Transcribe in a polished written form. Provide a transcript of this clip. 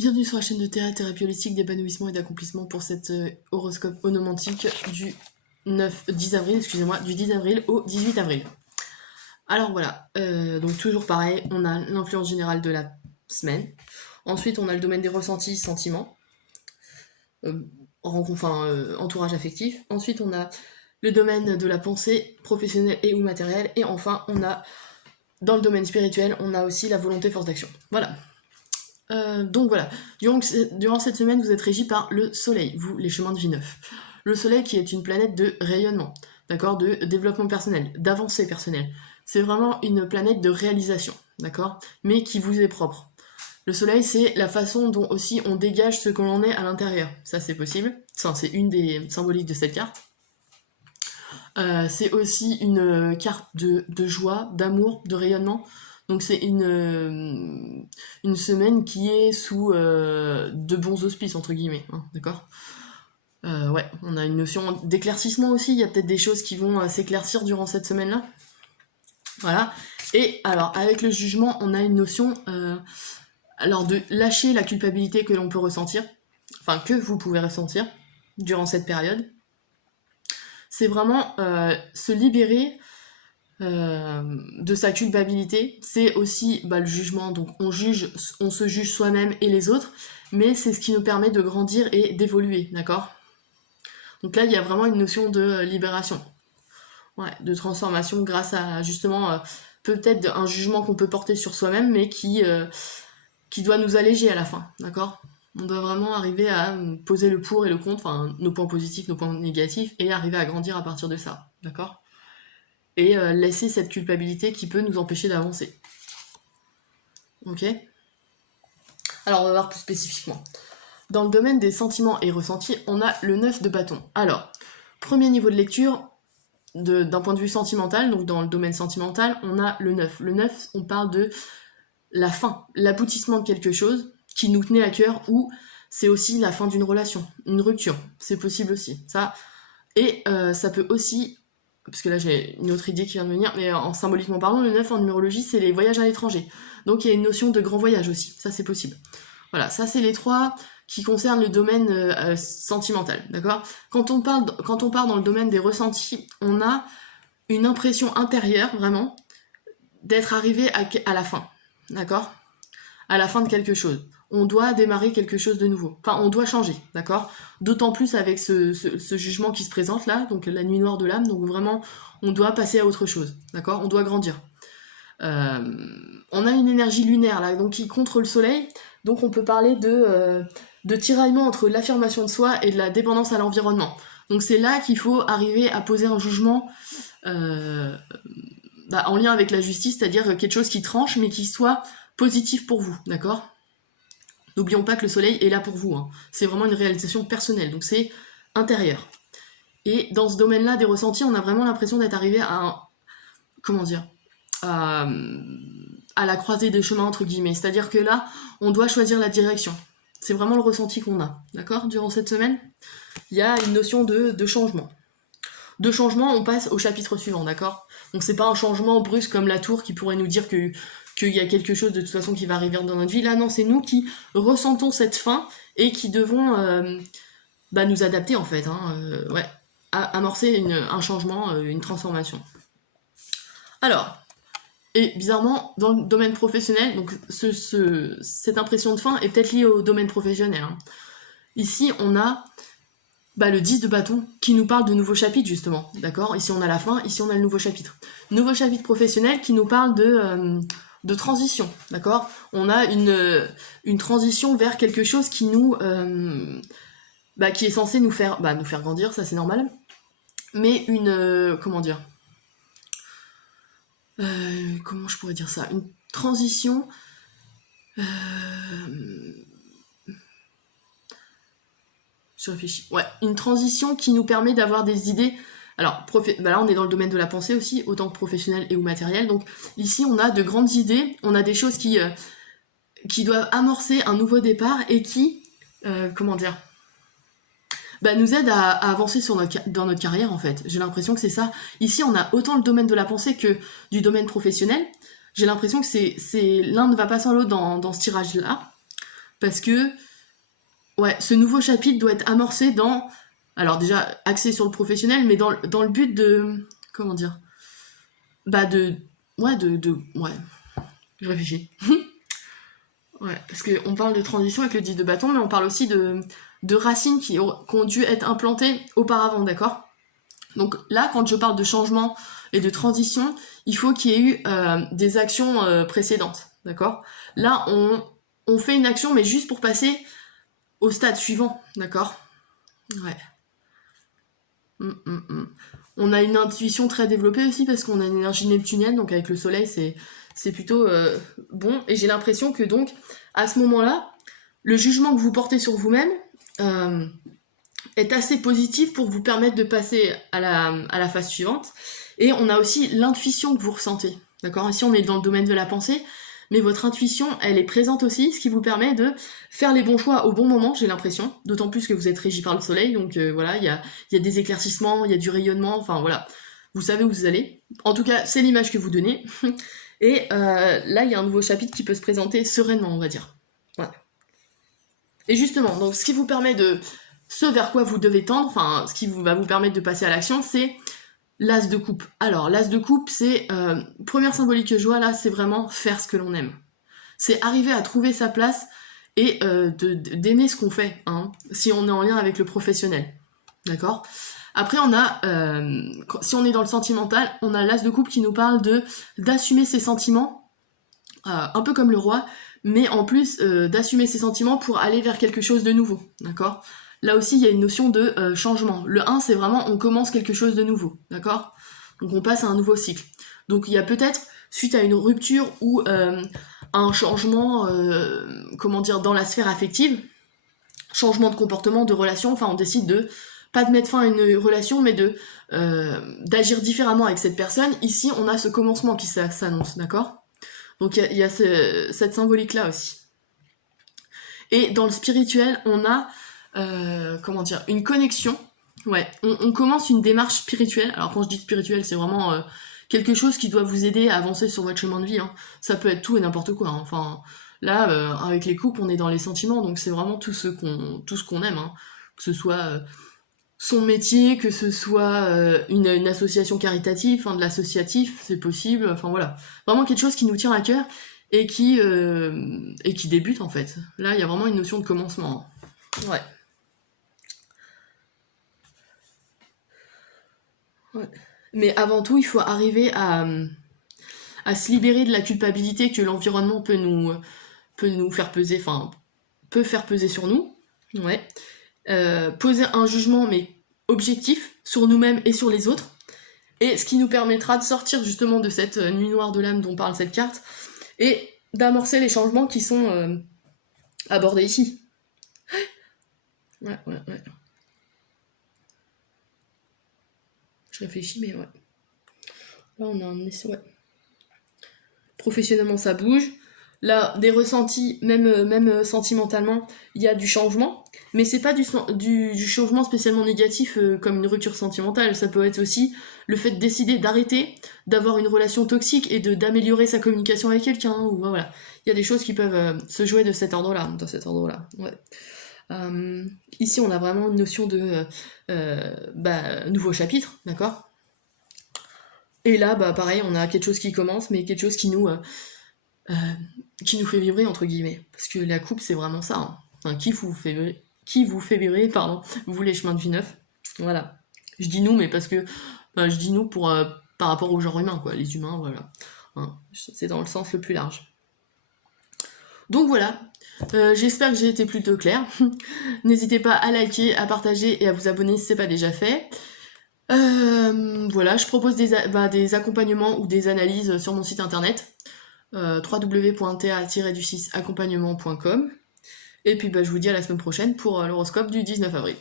Bienvenue sur la chaîne de thérapie holistique d'épanouissement et d'accomplissement pour cet horoscope onomantique du 10 avril, excusez-moi, du 10 avril au 18 avril. Alors voilà, donc toujours pareil, on a l'influence générale de la semaine. Ensuite, on a le domaine des ressentis, sentiments, entourage affectif. Ensuite, on a le domaine de la pensée professionnelle et ou matérielle. Et enfin, on a, dans le domaine spirituel, on a aussi la volonté, force d'action. Voilà. Donc voilà, durant cette semaine, vous êtes régi par le soleil, vous, les chemins de vie neufs. Le soleil qui est une planète de rayonnement, d'accord, de développement personnel, d'avancée personnelle. C'est vraiment une planète de réalisation, d'accord, mais qui vous est propre. Le soleil, c'est la façon dont aussi on dégage ce que l'on est à l'intérieur. Ça, c'est possible. Enfin, c'est une des symboliques de cette carte. C'est aussi une carte de joie, d'amour, de rayonnement. Donc c'est une semaine qui est sous de bons auspices, entre guillemets, hein, d'accord. Ouais, on a une notion d'éclaircissement aussi, il y a peut-être des choses qui vont s'éclaircir durant cette semaine-là. Voilà. Et alors, avec le jugement, on a une notion alors de lâcher la culpabilité que l'on peut ressentir, enfin que vous pouvez ressentir durant cette période. C'est vraiment se libérer de sa culpabilité. C'est aussi le jugement, donc on se juge soi-même et les autres, mais c'est ce qui nous permet de grandir et d'évoluer, d'accord? Donc là, il y a vraiment une notion de libération, ouais, de transformation grâce à justement peut-être un jugement qu'on peut porter sur soi-même, mais qui doit nous alléger à la fin, d'accord? On doit vraiment arriver à poser le pour et le contre, enfin nos points positifs, nos points négatifs, et arriver à grandir à partir de ça, d'accord? Et laisser cette culpabilité qui peut nous empêcher d'avancer. Ok? Alors on va voir plus spécifiquement. Dans le domaine des sentiments et ressentis, on a le 9 de bâton. Alors, premier niveau de lecture, d'un point de vue sentimental, donc dans le domaine sentimental, on a le 9. Le 9, on parle de la fin, l'aboutissement de quelque chose qui nous tenait à cœur, ou c'est aussi la fin d'une relation, une rupture, c'est possible aussi. Ça. Et ça peut aussi, parce que là j'ai une autre idée qui vient de venir, mais en symboliquement parlant, le 9 en numérologie, c'est les voyages à l'étranger. Donc il y a une notion de grand voyage aussi, ça c'est possible. Voilà, ça c'est les trois qui concernent le domaine sentimental, d'accord ? Quand on part dans le domaine des ressentis, on a une impression intérieure, vraiment, d'être arrivé à la fin, d'accord ? À la fin de quelque chose. On doit démarrer quelque chose de nouveau. Enfin, on doit changer, d'accord ? D'autant plus avec ce jugement qui se présente là, donc la nuit noire de l'âme, donc vraiment, on doit passer à autre chose, d'accord ? On doit grandir. On a une énergie lunaire là, donc qui contre le soleil, donc on peut parler de tiraillement entre l'affirmation de soi et de la dépendance à l'environnement. Donc c'est là qu'il faut arriver à poser un jugement en lien avec la justice, c'est-à-dire quelque chose qui tranche, mais qui soit positif pour vous, d'accord ? N'oublions pas que le soleil est là pour vous, hein. C'est vraiment une réalisation personnelle, donc c'est intérieur. Et dans ce domaine-là des ressentis, on a vraiment l'impression d'être arrivé à la croisée des chemins, entre guillemets. C'est-à-dire que là, on doit choisir la direction. C'est vraiment le ressenti qu'on a, d'accord ? Durant cette semaine, il y a une notion de changement. De changement, on passe au chapitre suivant, d'accord ? Donc c'est pas un changement brusque comme la tour qui pourrait nous dire qu'il y a quelque chose de toute façon qui va arriver dans notre vie. Là, non, c'est nous qui ressentons cette fin et qui devons nous adapter, en fait. Amorcer un changement, une transformation. Alors, et bizarrement, dans le domaine professionnel, donc cette impression de fin est peut-être liée au domaine professionnel, hein. Ici, on a le 10 de bâton qui nous parle de nouveaux chapitres, justement, d'accord ? Ici, on a la fin, ici, on a le nouveau chapitre. Nouveau chapitre professionnel qui nous parle de transition, d'accord ? On a une transition vers quelque chose qui nous... qui est censé nous faire grandir, ça c'est normal, mais comment je pourrais dire ça ? Une transition... Je réfléchis. Ouais, une transition qui nous permet d'avoir des idées. Alors, là, on est dans le domaine de la pensée aussi, autant que professionnel et ou matériel. Donc, ici, on a de grandes idées, on a des choses qui doivent amorcer un nouveau départ et qui, nous aident à avancer dans notre carrière, en fait. J'ai l'impression que c'est ça. Ici, on a autant le domaine de la pensée que du domaine professionnel. J'ai l'impression que l'un ne va pas sans l'autre dans ce tirage-là. parce que ouais, ce nouveau chapitre doit être amorcé dans, alors déjà axé sur le professionnel, mais dans le but de, comment dire, bah ouais, je réfléchis. Ouais, parce qu'on parle de transition avec le 10 de bâton, mais on parle aussi de racines qui ont dû être implantées auparavant, d'accord? Donc là, quand je parle de changement et de transition, il faut qu'il y ait eu des actions précédentes, d'accord? Là, on fait une action, mais juste pour passer au stade suivant, d'accord? Ouais. On a une intuition très développée aussi parce qu'on a une énergie neptunienne, donc avec le soleil, c'est plutôt bon. Et j'ai l'impression que donc, à ce moment-là, le jugement que vous portez sur vous-même est assez positif pour vous permettre de passer à la phase suivante. Et on a aussi l'intuition que vous ressentez, d'accord? Ici, on est dans le domaine de la pensée, mais votre intuition, elle est présente aussi, ce qui vous permet de faire les bons choix au bon moment, j'ai l'impression, d'autant plus que vous êtes régi par le soleil, donc voilà, il y a des éclaircissements, il y a du rayonnement, enfin voilà, vous savez où vous allez. En tout cas, c'est l'image que vous donnez. Et là, il y a un nouveau chapitre qui peut se présenter sereinement, on va dire. Voilà. Et justement, donc ce qui vous permet de... Ce vers quoi vous devez tendre, enfin, ce qui va vous permettre de passer à l'action, c'est l'as de coupe. Alors, l'as de coupe, c'est... première symbolique que je vois là, c'est vraiment faire ce que l'on aime. C'est arriver à trouver sa place et d'aimer ce qu'on fait, hein, si on est en lien avec le professionnel. D'accord ? Après, on a, si on est dans le sentimental, on a l'as de coupe qui nous parle d'assumer ses sentiments, un peu comme le roi, mais en plus d'assumer ses sentiments pour aller vers quelque chose de nouveau. D'accord ? Là aussi, il y a une notion de changement. Le 1, c'est vraiment on commence quelque chose de nouveau. D'accord ? Donc on passe à un nouveau cycle. Donc il y a peut-être, suite à une rupture ou un changement, comment dire, dans la sphère affective, changement de comportement, de relation, enfin on décide de pas de mettre fin à une relation, mais d'agir différemment avec cette personne. Ici, on a ce commencement qui s'annonce, d'accord ? Donc il y a cette symbolique-là aussi. Et dans le spirituel, on a, comment dire, une connexion. Ouais, on commence une démarche spirituelle. Alors quand je dis spirituel, c'est vraiment quelque chose qui doit vous aider à avancer sur votre chemin de vie. Hein. Ça peut être tout et n'importe quoi. Hein. Enfin, là, avec les couples, on est dans les sentiments, donc c'est vraiment tout ce qu'on aime. Hein. Que ce soit son métier, que ce soit une association caritative, enfin de l'associatif, c'est possible. Enfin voilà, vraiment quelque chose qui nous tient à cœur et qui débute en fait. Là, il y a vraiment une notion de commencement. Hein. Ouais. Ouais. Mais avant tout, il faut arriver à se libérer de la culpabilité que l'environnement peut nous faire peser, enfin, peut faire peser sur nous. Ouais. Poser un jugement, mais objectif, sur nous-mêmes et sur les autres. Et ce qui nous permettra de sortir justement de cette nuit noire de l'âme dont parle cette carte, et d'amorcer les changements qui sont abordés ici. Ouais. Je réfléchis, mais ouais. Là, on a un essai, ouais. Professionnellement, ça bouge. Là, des ressentis, même sentimentalement, il y a du changement. Mais c'est pas du changement spécialement négatif comme une rupture sentimentale. Ça peut être aussi le fait de décider d'arrêter, d'avoir une relation toxique et d'améliorer sa communication avec quelqu'un. Ou voilà. Il y a des choses qui peuvent se jouer de cet ordre-là, dans cet ordre-là. Ouais. Ici, on a vraiment une notion de nouveau chapitre, d'accord ? Et là, bah pareil, on a quelque chose qui commence, mais quelque chose qui nous fait vibrer, entre guillemets. Parce que la coupe, c'est vraiment ça. Hein. Enfin, qui vous fait vibrer, pardon, vous les chemins de vie neufs. Voilà. Je dis nous, mais parce que je dis nous par rapport au genre humain, quoi. Les humains, voilà. Hein, c'est dans le sens le plus large. Donc voilà. J'espère que j'ai été plutôt claire. N'hésitez pas à liker, à partager et à vous abonner si c'est pas déjà fait. Voilà, je propose des accompagnements ou des analyses sur mon site internet www.ta-accompagnement.com et puis je vous dis à la semaine prochaine pour l'horoscope du 19 avril.